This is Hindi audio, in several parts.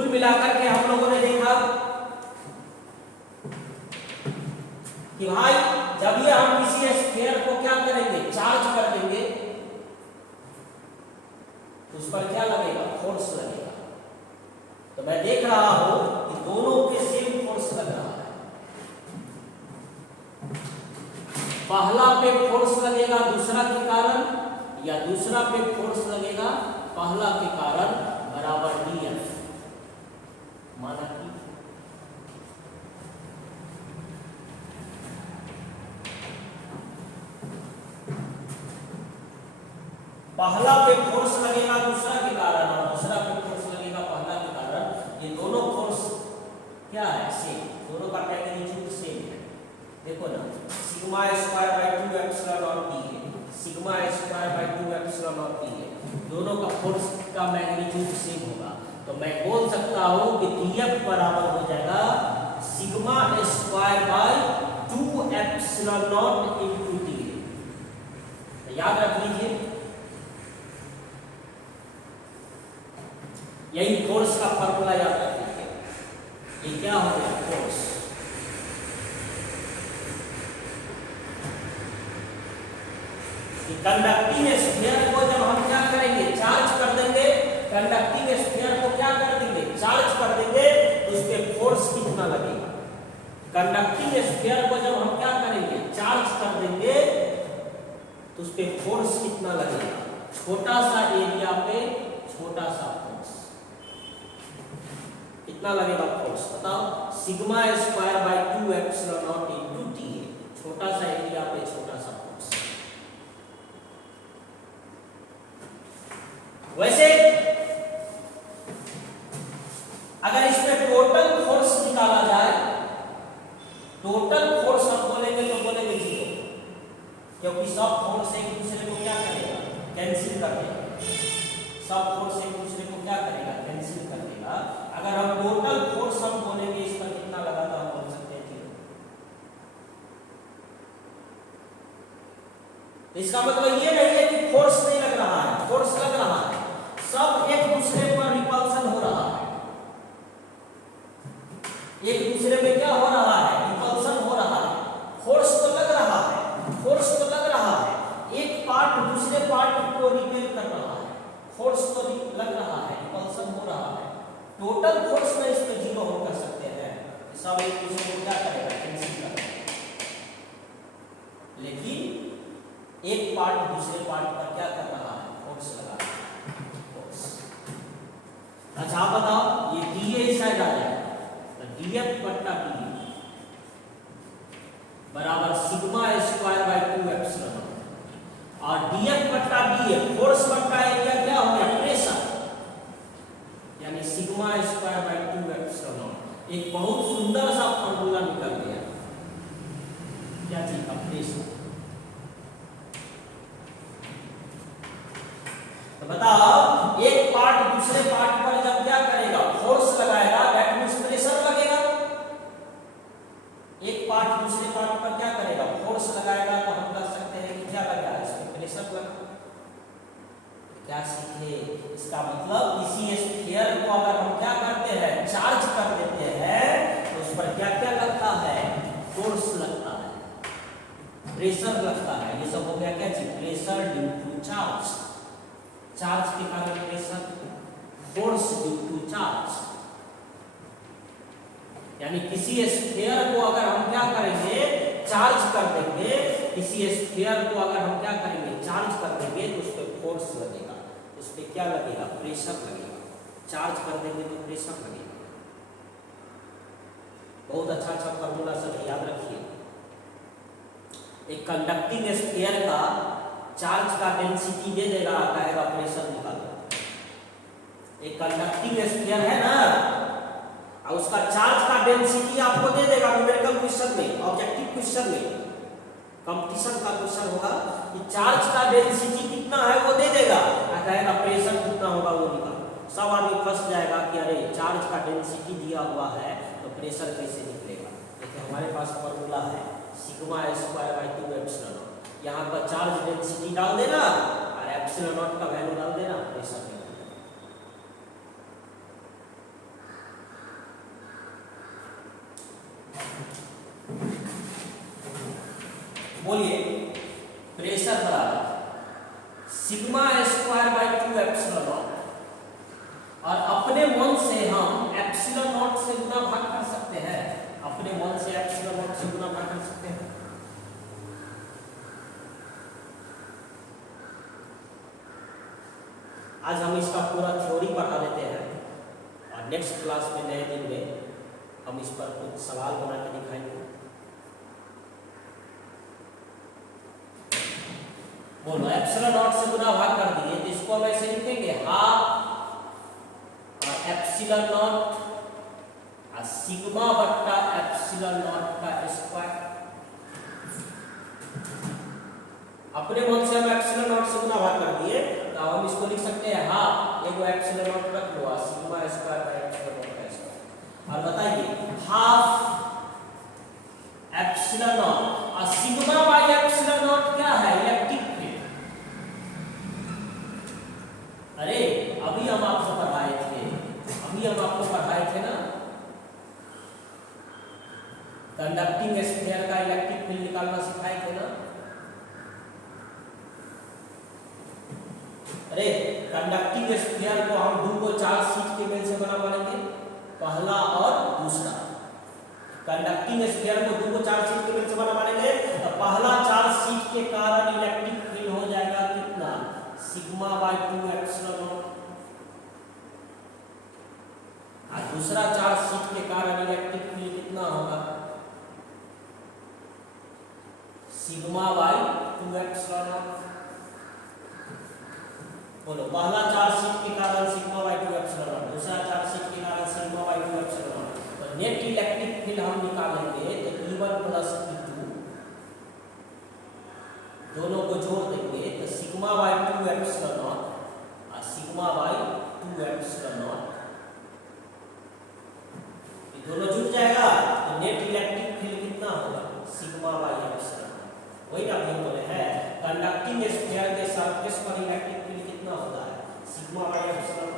कुल मिलाकर के हम लोगों ने देखा कि भाई जब ये हम किसी स्फीयर को क्या करेंगे, चार्ज कर देंगे, उस पर क्या लगेगा, फोर्स लगेगा। तो मैं देख रहा हूं कि दोनों के सेम फोर्स लग रहा है। पहला पे फोर्स लगेगा दूसरा के कारण, या दूसरा पे फोर्स लगेगा पहला के कारण, बराबर dF। माना कि पहला पे फोर्स लगेगा दूसरा के कारण और दूसरा पे फोर्स लगेगा पहला के कारण, ये दोनों फोर्स क्या है, सेम, दोनों का मैग्नीट्यूड सेम है। देखो ना, sigma square bye 2 epsilon not p है, sigma square bye 2 epsilon not p है, दोनों का फोर्स का मैग्नीट्यूड सेम होगा। तो मैं बोल सकता हूं कि dF बराबर हो जाएगा sigma square bye 2 epsilon not into t। याद रख लीजिए, यही फोर्स का फॉर्मूला याद रख लीजिए। ये क्या हो गया, फोर्स। कंडक्टिंग स्फीयर को जब हम क्या करेंगे, चार्ज कर देंगे, कंडक्टिंग स्फीयर को क्या कर देंगे, चार्ज कर देंगे, तो उस पे फोर्स कितना लगेगा। कंडक्टिंग स्फीयर को जब हम क्या करेंगे, चार्ज कर देंगे, तो उस पे फोर्स कितना लगेगा, छोटा सा एरिया पे छोटा सा फोर्स कितना लगेगा, फोर्स बताओ। Sigma square bye 2 epsilon not into t है, छोटा सा एरिया पे छोटा सा फोर्स। वैसे अगर इसमें टोटल फोर्स निकाला जाए, टोटल फोर्स हम बोलेंगे तो बोलेंगे 0, क्योंकि सब फोर्स एक दूसरे को क्या करेगा, कैंसिल कर देगा। सब फोर्स एक दूसरे को क्या करेगा, कैंसिल कर देगा। अगर हम टोटल फोर्स हम बोलेंगे इस पर कितना लगा तो हम बोल सकते हैं 0। इसका मतलब ये नहीं है कि फोर्स नहीं लग रहा है, फोर्स लग रहा है, सब एक दूसरे पर रिपल्सन हो रहा है, एक दूसरे में क्या हो रहा है, रिपल्सन हो रहा है। फोर्स तो लग रहा है, फोर्स तो लग रहा है, एक पार्ट दूसरे पार्ट को रिपेल कर रहा है, फोर्स तो लग रहा है, रिपल्सन हो रहा है। टोटल फोर्स में इसमें 0 हम कर सकते हैं, सब एक दूसरे को क्या करेगा, कैंसिल करेगा। लेकिन एक पार्ट दूसरे पार्ट पर क्या कर रहा है, फोर्स लगा रहा है, फोर्स। अच्छा आप बताओ, ये dA साइड आ जाएगा, तो dF बट्टा dA बराबर sigma square bye 2 epsilon not, और dF बट्टा dA फोर्स बट्टा एरिया क्या हो गया, प्रेशर, यानी sigma square bye 2 epsilon not. एक बहुत सुंदर सा फॉर्मूला निकल गया, क्या चीज का, प्रेशर। तो बताओ, एक पार्ट दूसरे पार्ट पर जब क्या करेगा, फोर्स लगाएगा, दैट मींस प्रेशर लगेगा। एक पार्ट दूसरे पार्ट पर क्या करेगा, फोर्स लगाएगा, तो हम कह सकते हैं कि क्या लगा, इसमें प्रेशर लगा। क्या सीखे, इसका मतलब किसी स्फीयर को अगर हम क्या करते हैं, चार्ज कर देते हैं, तो उस पर क्या क्या लगता है, फोर्स लगता है, प्रेशर लगता है। ये सब हो गया क्या चीज, pressure due to charge, charge के कारण pressure, force due to charge. यानी किसी स्फीयर को अगर हम क्या करेंगे, चार्ज कर देंगे, किसी स्फीयर को अगर हम क्या करेंगे, चार्ज कर देंगे, तो उस पर फोर्स लगेगा, उस पर क्या लगेगा, प्रेशर लगेगा। चार्ज कर देंगे तो प्रेशर लगेगा। बहुत अच्छा अच्छा फॉर्मूला सब याद रखिए। एक कंडक्टिंग स्फीयर का चार्ज का डेंसिटी दे देगा, कहेगा प्रेशर निकालो। एक कंडक्टिंग स्फीयर है ना, और उसका चार्ज का डेंसिटी आपको दे देगा न्यूमेरिकल क्वेश्चन में, ऑब्जेक्टिव क्वेश्चन में, कंपटीशन का क्वेश्चन होगा कि चार्ज का डेंसिटी कितना है वो दे देगा, और कहेगा प्रेशर कितना होगा वो निकालो। सब आदमी फंस जाएगा कि अरे चार्ज का डेंसिटी दिया हुआ है तो प्रेशर कैसे निकलेगा। देखिए हमारे पास फॉर्मूला है sigma square bye 2 epsilon not. यहाँ पर चार्ज डेंसिटी डाल देना और एप्सिलॉन नॉट का वैल्यू डाल देना, प्रेशर निकल बोलिए प्रेशर बराबर sigma square by 2 epsilon not, और अपने मन से हम एप्सिलॉन नॉट से गुना भाग कर सकते हैं, अपने मन से एप्सिलॉन नॉट से गुना भाग कर सकते हैं। आज हम इसका पूरा थ्योरी पढ़ा देते हैं और नेक्स्ट क्लास में नए दिन में हम इस पर कुछ सवाल बना के दिखाएंगे। बोलो एप्सिलॉन नॉट से गुना भाग कर दिए तो इसको हम ऐसे लिखेंगे हाफ एप्सिलॉन नॉट सिग्मा बट्टा एप्सिलॉन नॉट का स्क्वायर। अपने मन से हम एप्सिलॉन नॉट से गुना भाग कर दिए तो हम इसको लिख सकते हैं हाफ एगो एप्सिलॉन नॉट रख लो sigma square by epsilon not का स्क्वायर। और बताइए हाफ एप्सिलॉन नॉट और सिग्मा बाय एप्सिलॉन नॉट क्या है? Electric field. अरे अभी हम आपको पढ़ाए थे ना कंडक्टिंग स्फीयर का इलेक्ट्रिक फील्ड निकालना सिखाए थे ना। अरे कंडक्टिंग स्फीयर को हम दो को चार्ज शीट के मेल से बना मानेंगे, पहला और दूसरा। कंडक्टिंग स्फीयर को दो को चार्ज शीट के मेल से बना मानेंगे तो पहला चार्ज शीट के कारण इलेक्ट्रिक फील्ड हो जाएगा कितना? Sigma bye 2 epsilon not. और दूसरा चार्ज शीट के कारण इलेक्ट्रिक फील्ड कितना होगा? Sigma bye 2 epsilon not. बोलो पहला चार्ज शीट के कारण सिग्मा बाय 2 एप्सिलॉन नॉट, दूसरा चार्ज शीट के कारण सिग्मा बाय 2 एप्सिलॉन नॉट। तो नेट इलेक्ट्रिक फील्ड हम निकालेंगे तो E1 प्लस E2 दोनों को जोड़ देंगे तो सिग्मा बाय 2 एप्सिलॉन नॉट और सिग्मा बाय 2 एप्सिलॉन नॉट ये दोनों जुड़ जाएगा तो नेट इलेक्ट्रिक फील्ड कितना होगा? Sigma by epsilon. वही ना हम बोले हैं कंडक्टिंग स्फीयर के सरफेस पर इलेक्ट्रिक फील्ड कितना होता है? Sigma by epsilon.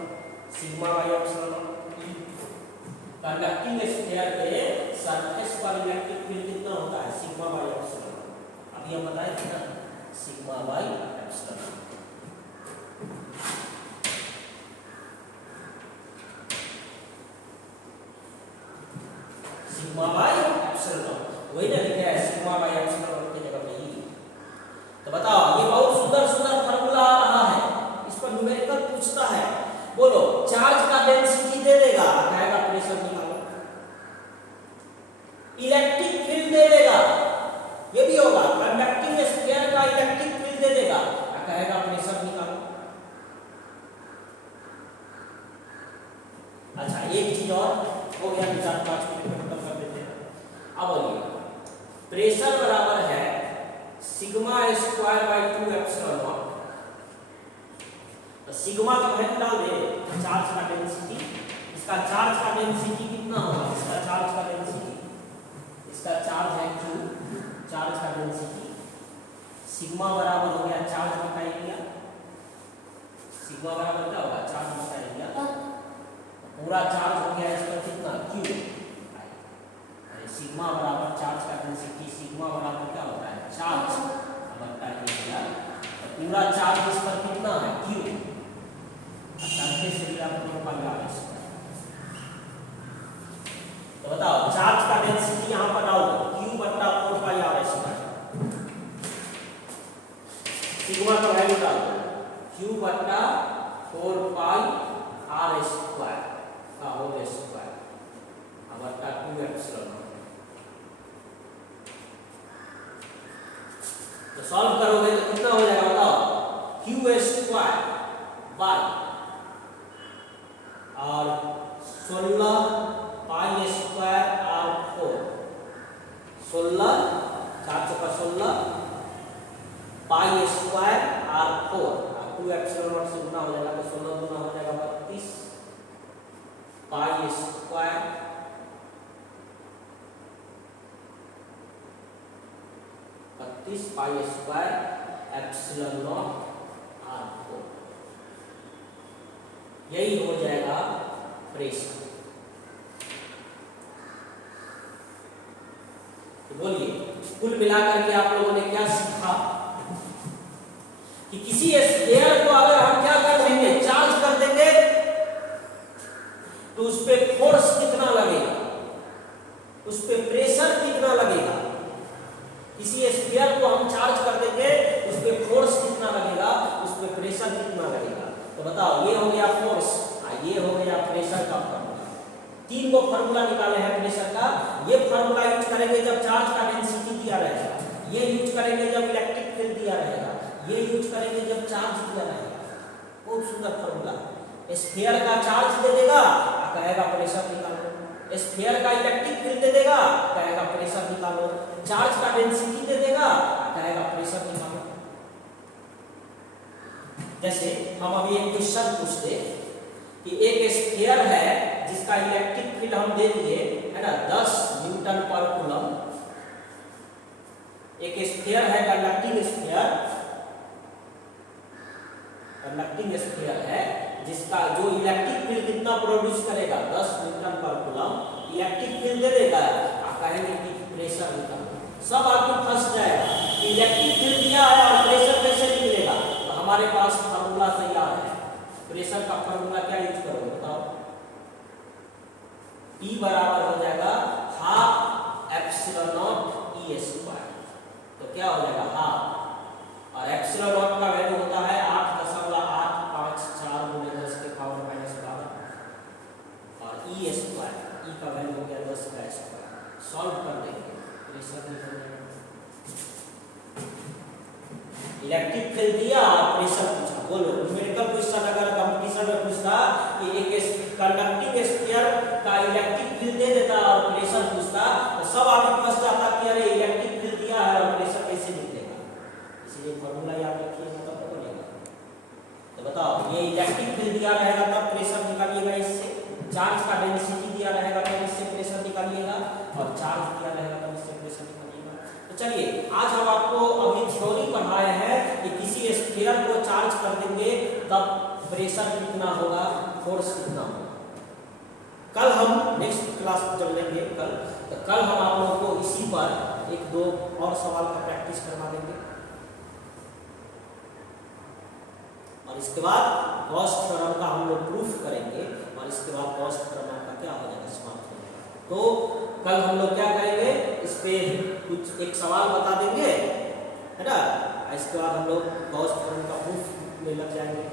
Conducting sphere के सरफेस पर इलेक्ट्रिक फील्ड कितना होता है? Sigma by epsilon. अभी हम बताए थे ना sigma by epsilon. Sigma by epsilon वही ना लिखा है सिग्मा बाय एप्सिलॉन की जगह पे ही। तो बताओ ये बहुत सुंदर सुंदर फार्मूला आ रहा है, इस पर न्यूमेरिकल पूछता है। बोलो चार्ज का डेंसिटी दे देगा, कहेगा प्रेशर निकालो। इलेक्ट्रिक फील्ड दे देगा, ये भी होगा। कंडक्टिंग स्फीयर का इलेक्ट्रिक फील्ड दे देगा, कहेगा प्रेशर निकालो। अच्छा एक चीज और हो गया, 4-5 मिनट में खत्म कर देते हैं। अब बोलिए प्रेशर बराबर है sigma square bye 2 epsilon not. तो सिग्मा का वैल्यू डाल दे चार्ज का डेंसिटी। इसका चार्ज का डेंसिटी कितना होगा? इसका चार्ज का डेंसिटी, इसका चार्ज है Q, चार्ज का डेंसिटी सिग्मा बराबर हो गया चार्ज बटा एरिया। सिग्मा बराबर क्या होगा? चार्ज बटा एरिया। पूरा चार्ज हो गया इस पर कितना? Q। सिग्मा बराबर चार्ज का डेंसिटी, सिग्मा बराबर क्या होता है? चार्ज बटा एरिया। पूरा चार्ज इस पर कितना है? Q। सरफेस एरिया पर पाया है। तो बताओ चार्ज का डेंसिटी यहां पर डाल दो Q बटा 4 पाई आर स्क्वायर। सिग्मा का वैल्यू डाल दो Q बटा 4 पाई आर स्क्वायर का होल स्क्वायर बटा 2 एप्सिलॉन। तो सॉल्व करोगे तो कितना हो जाएगा बताओ? Q स्क्वायर बाय और 16 पाई स्क्वायर आर 4, 16 4 चौका 16 पाई स्क्वायर आर 4 और 2 एप्सिलॉन नॉट से गुना हो जाएगा तो 16 गुना हो जाएगा 32 pi square 32 pi square epsilon naught r 4। यही हो जाएगा प्रेशर। तो बोलिए कुल मिलाकर के आप लोगों ने क्या सीखा कि किसी स्फीयर को अगर हम क्या कर देंगे, चार्ज कर देंगे, तो उस पे फोर्स कितना लगेगा, उस पे प्रेशर कितना लगेगा। किसी स्फीयर को हम चार्ज कर देंगे, उस पे फोर्स कितना लगेगा, उस पे प्रेशर कितना लगेगा। तो बताओ, ये हो गया फोर्स, ये हो गया प्रेशर का फॉर्मूला। 3 गो फॉर्मूला निकाले हैं प्रेशर का। ये फॉर्मूला यूज करेंगे जब चार्ज का डेंसिटी दिया रहेगा, ये यूज करेंगे जब इलेक्ट्रिक फील्ड दिया रहेगा, ये यूज करेंगे जब चार्ज दिया रहेगा। बहुत सुंदर फॉर्मूला। स्फीयर का चार्ज दे देगा, कहेगा प्रेशर निकालो। स्फीयर का इलेक्ट्रिक फील्ड दे देगा, कहेगा प्रेशर निकालो। चार्ज का डेंसिटी दे देगा, कहेगा प्रेशर निकालो। जैसे हम अभी एक क्वेश्चन पूछते कि एक स्फीयर है जिसका इलेक्ट्रिक फील्ड हम दे दिए है ना 10 न्यूटन पर कूलम। एक स्फीयर है कंडक्टिंग स्फीयर है जिसका जो इलेक्ट्रिक फील्ड कितना प्रोड्यूस करेगा 10 न्यूटन पर कूलम। इलेक्ट्रिक फील्ड दे देगा, आप कहेंगे कि प्रेशर निकालो। सब आपको फंस जाएगा कि इलेक्ट्रिक फील्ड दिया है और प्रेशर कैसे निकलेगा। तो हमारे पास फार्मूला तैयार है। प्रेशर का फार्मूला क्या यूज करोगे बताओ। P बराबर हो जाएगा half epsilon not E square. तो क्या हो जाएगा हाफ, और एप्सिलॉन नॉट का वैल्यू होता है 8.854 गुणे 10 के पावर -12, और ई स्क्वायर, ई का वैल्यू हो गया 10 का स्क्वायर। सॉल्व कर देंगे, प्रेशर निकल जाएगा। इलेक्ट्रिक फील्ड दिया और प्रेशर पूछा, बोलो न्यूमेरिकल क्वेश्चन अगर कंपटीशन में पूछता कि एक कंडक्टिंग स्फीयर का इलेक्ट्रिक फील्ड दे देता और प्रेशर पूछता, तो सब आपके पास जाता कि अरे इलेक्ट्रिक फील्ड दिया है और प्रेशर कैसे निकलेगा। इसलिए फॉर्मूला याद रखिएगा तब तो बनेगा। तो बताओ, ये इलेक्ट्रिक फील्ड दिया रहेगा तब प्रेशर निकालिएगा इससे, चार्ज का डेंसिटी दिया रहेगा तब इससे प्रेशर निकालिएगा, और चार्ज दिया रहेगा तब इससे प्रेशर निकालिएगा। तो चलिए, आज हम आपको अभी थ्योरी पढ़ाए हैं कि किसी स्फीयर को चार्ज कर देंगे तब प्रेशर कितना होगा, फोर्स कितना होगा। कल हम नेक्स्ट क्लास जब लेंगे तो कल हम आप लोगों को इसी पर 1-2 और सवाल का प्रैक्टिस करवा देंगे, और इसके बाद गॉस थ्योरम का हम लोग प्रूफ करेंगे, और इसके बाद गॉस थ्योरम का क्या हो जाएगा, समाप्त हो जाएगा। तो कल हम लोग क्या करेंगे, इस पे कुछ एक सवाल बता देंगे है ना, इसके बाद हम लोग गॉस थ्योरम का प्रूफ में लग जाएंगे।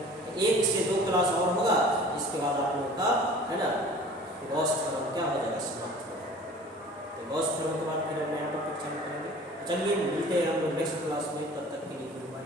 1 से 2 क्लास और होगा, इसके बाद आप लोग का है ना गॉस थ्योरम क्या हो जाएगा, समाप्त हो जाएगा। तो गॉस थ्योरम के बाद फिर नया टॉपिक चालू करेंगे। चलिए मिलते हैं हम लोग नेक्स्ट क्लास में, तब तक के लिए गुड बाय।